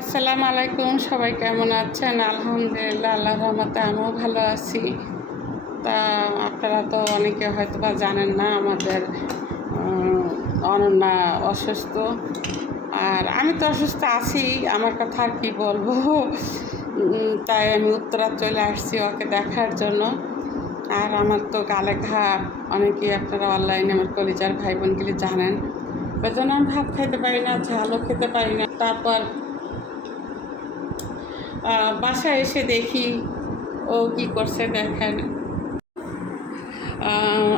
আসসালামু আলাইকুম, সবাই কেমন আছেন? আলহামদুলিল্লাহ, আল্লাহর রহমতে আমিও ভালো আছি। তা আপনারা তো অনেকে হয়তো বা জানেন না, আমাদের অনন্যা অসুস্থ। আর আমি তো অসুস্থ আছি, আমার কথা আর কি বলবো। তাই আমি উত্তরা চলে আসছি ওকে দেখার জন্য। আর আমার তো গালে ঘা, অনেকেই আপনারা অনলাইনে আমার কলিজার ভাই বোনগুলি জানেন। ওই জন্য আমি ভাত খাইতে পারি না, ঝালও খেতে পারি না। তারপর বাসায় এসে দেখি ও কি করছে দেখেন।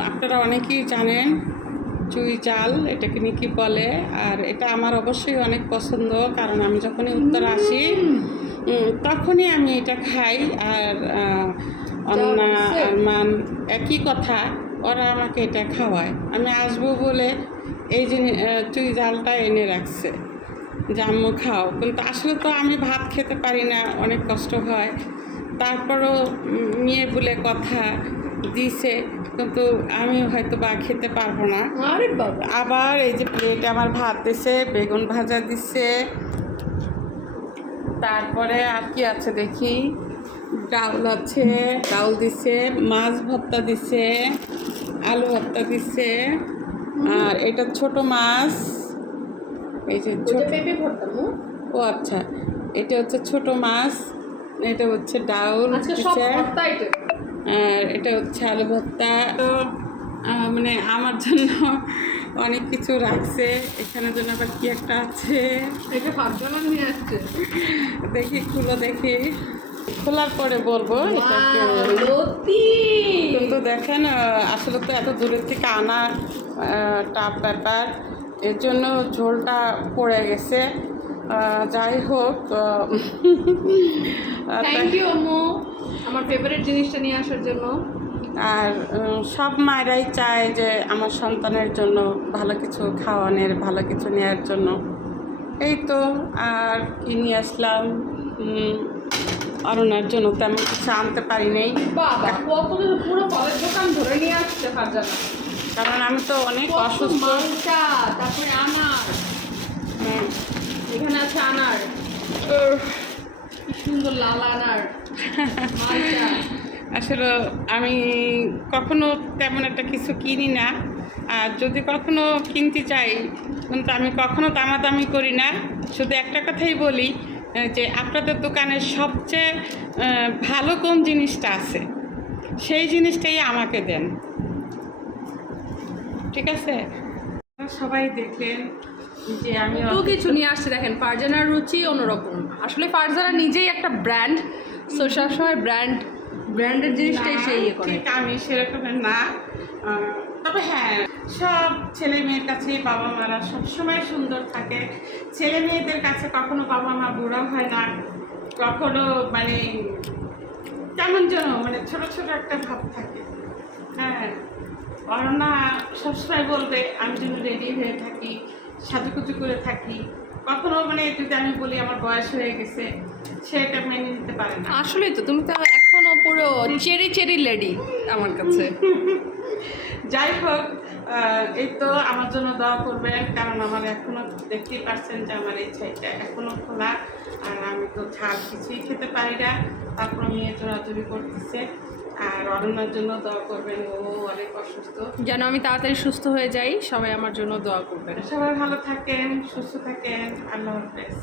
আপনারা অনেকেই জানেন চুই জাল এটাকে নিয়ে কি বলে। আর এটা আমার অবশ্যই অনেক পছন্দ, কারণ আমি যখনই উত্তর আসি তখনই আমি এটা খাই। আর অন্না আরমান একই কথা, ওরা আমাকে এটা খাওয়ায়। আমি আসবো বলে এই যে চুই জালটা এনে রাখছে যে আম্মু খাও, কিন্তু আসলে তো আমি ভাত খেতে পারি না, অনেক কষ্ট হয়। তারপরও মেয়ে বলে কথা দিছে, কিন্তু আমি হয়তো বা খেতে পারবো না। আবার এই যে প্লেটে আমার ভাত দিছে, বেগুন ভাজা দিছে, তারপরে আর কি আছে দেখি, ডাউল আছে, ডাউল দিছে, মাছ ভর্তা দিছে, আলু ভর্তা দিছে। আর এটা ছোট মাছ, এই যে ছোট পেঁপে ভর্তা। ও আচ্ছা, এটা হচ্ছে ছোট মাছ, এটা হচ্ছে ডাউল দিছে, আর এটা হচ্ছে আলু ভর্তা। তো মানে আমার জন্য অনেক কিছু রাখছে। এখানে জন্য আবার কি একটা আছে, এটা ফারজানা নিয়ে আসছে। দেখি খুলো, দেখি খোলার পরে বলবো কিন্তু দেখেন আসলে তো এত দূরের থেকে আনা টাফ ব্যাপার, এর জন্য ঝোলটা পড়ে গেছে। যাই হোক, থ্যাংক ইউ আম্মু আমার ফেভারিট জিনিসটা নিয়ে আসার জন্য। আর সব মায়েরাই চায় যে আমার সন্তানের জন্য ভালো কিছু খাওয়ানোর, ভালো কিছু নেওয়ার জন্য। এই তো, আর কি নিয়ে আসলাম, অরুণার জন্য তেমন কিছু আনতে পারি নাই। বাবা পুরো ফলের দোকান ধরে নিয়ে আসছে ফারজানা, কারণ আমি তো অনেক অসুস্থ। তারপরে আনার, এখানে আছে আনার, কি সুন্দর লাল আনার, মালটা। আসলে আমি কখনো তেমন একটা কিছু কিনি না, আর যদি কখনো কিনতে চাই কিন্তু আমি কখনো দামাদামি করি না। শুধু একটা কথাই বলি যে আপনাদের দোকানের সবচেয়ে ভালো কোন জিনিসটা আছে সেই জিনিসটাই আমাকে দেন, ঠিক আছে? সবাই দেখলেন যে আমি তো কিছু নিয়ে আসছে। দেখেন ফারজানার রুচি অন্যরকম। আসলে ফারজানা নিজেই একটা ব্র্যান্ড, সো সবসময় ব্র্যান্ডের জিনিসটাই সে ইয়ে করে। ঠিক আমি সেরকমের না, তবে হ্যাঁ, সব ছেলে মেয়ের কাছেই বাবা মারা সবসময় সুন্দর থাকে। ছেলে মেয়েদের কাছে কখনো বাবা মা বুড়া হয় না, কখনো মানে কেমন যেন মানে ছোট ছোট একটা ভাব থাকে। হ্যাঁ, অরুণা সবসময় বলবে আমি যেন রেডি হয়ে থাকি, সাজুকুজু করে থাকি। কখনো মানে যদি আমি বলি আমার বয়স হয়ে গেছে, সেটা মেনে নিতে পারে না। আসলেই তো, তুমি তো এখনো পুরো চেরি লেডি আমার কাছে। যাই হোক, এই তো আমার জন্য দোয়া করবেন, কারণ আমার এখনো দেখতেই পাচ্ছেন যে আমার এই ছাইটা এখনো খোলা। আর আমি তো ঝাল কিছুই খেতে পারি না, তারপর মেয়ে জোরাজুরি করতেছে। আর অরুণার জন্য দোয়া করবেন, ও অনেক অসুস্থ, যেন আমি তাড়াতাড়ি সুস্থ হয়ে যাই। সবাই আমার জন্য দোয়া করবেন। সবাই ভালো থাকেন, সুস্থ থাকেন, আল্লাহ হাফেজ।